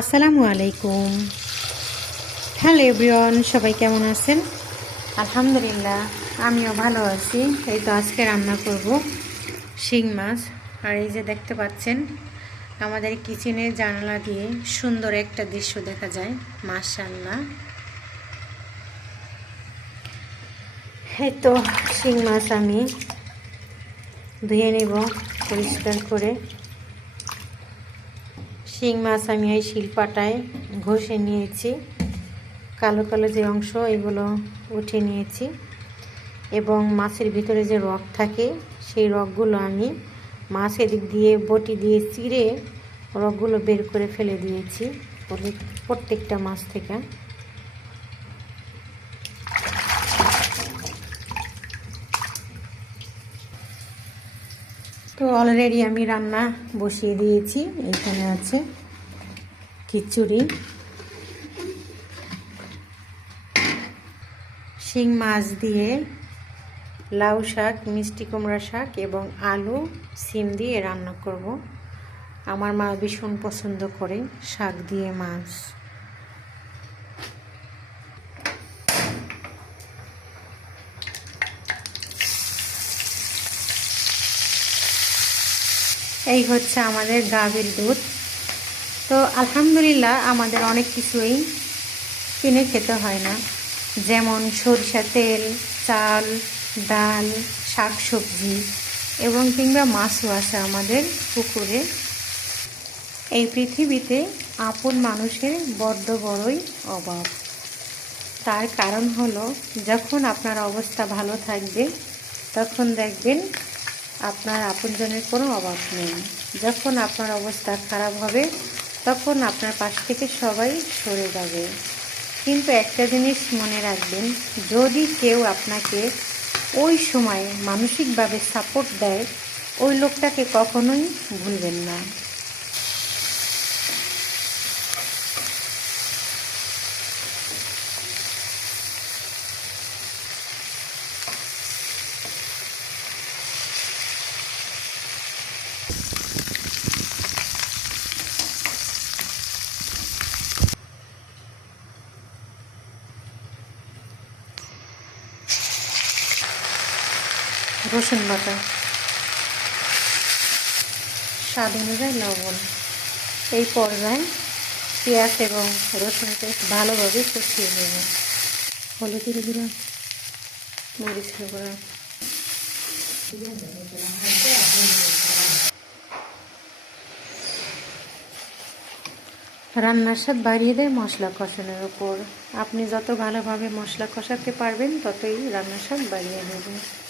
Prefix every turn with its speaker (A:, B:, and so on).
A: আসসালামু আলাইকুম। Hello everyone সবাই কেমন আছেন? আলহামদুলিল্লাহ, আমিও ভালো আছি। এই তো আজকে রান্না করব, শিং মাছ। আর এই যে দেখতে পাচ্ছেন, আমাদের কিচেনের জানালা দিয়ে সুন্দর একটা দৃশ্য দেখা যায়। মাশাল্লাহ এই তো শিং মাছ আমি ধুয়ে নেব পরিষ্কার করে। শিং মাছ আমি এই শিলপাটায় ঘষে নিয়েছি। কালো কালো যে অংশ, এগুলো উঠে নিয়েছি। এবং মাছের ভিতরে যে রক থাকে, সেই রকগুলো আমি মাছ এদিক দিয়ে বটি দিয়ে চিড়ে রকগুলো বের করে ফেলে দিয়েছি। প্রত্যেকটা মাছ থেকে। তো অলরেডি আমি রান্না বসিয়ে দিয়েছি। এখানে আছে খিচুড়ি, শিং মাছ দিয়ে লাউ শাক, মিষ্টি কুমড়া শাক এবং আলু, সিম দিয়ে রান্না করব। আমার মা ভীষণ পছন্দ করে শাক দিয়ে মাছ। এই হচ্ছে আমাদের গাভীর দুধ। তো আলহামদুলিল্লাহ আমাদের অনেক কিছুই কিনে খেতে হয় না। যেমন সরিষা তেল, চাল, ডাল শাক সবজি এবং কিংবা মাছও আসে আমাদের পুকুরে। এই পৃথিবীতে আপন মানুষের বড্ড বড়ই অভাব। তার কারণ হলো, যখন আপনার অবস্থা ভালো থাকবে, তখন দেখবেন আপনার আপনজনের কোনো অভাব নেই। যখন আপনার অবস্থা খারাপ হবে, তখন আপনার পাশ থেকে সবাই সরে যাবে। কিন্তু একটা জিনিস মনে রাখবেন, যদি কেউ আপনাকে ওই সময় মানসিকভাবে সাপোর্ট দেয়, ওই লোকটাকে কখনোই ভুলবেন না। রসুন বাটা। স্বাদ অনুযায়ী লবণ। এই পর্যায়ে পেঁয়াজ এবং রসুনকে ভালোভাবে কষিয়ে নেব। হলুদের গুঁড়া, মরিচের গুঁড়া। রান্নার স্বাদ বাড়িয়ে দেয় মশলা কষানোর ওপর আপনি যত ভালোভাবে মশলা কষাতে পারবেন, ততই রান্নার স্বাদ বাড়িয়ে দেবে।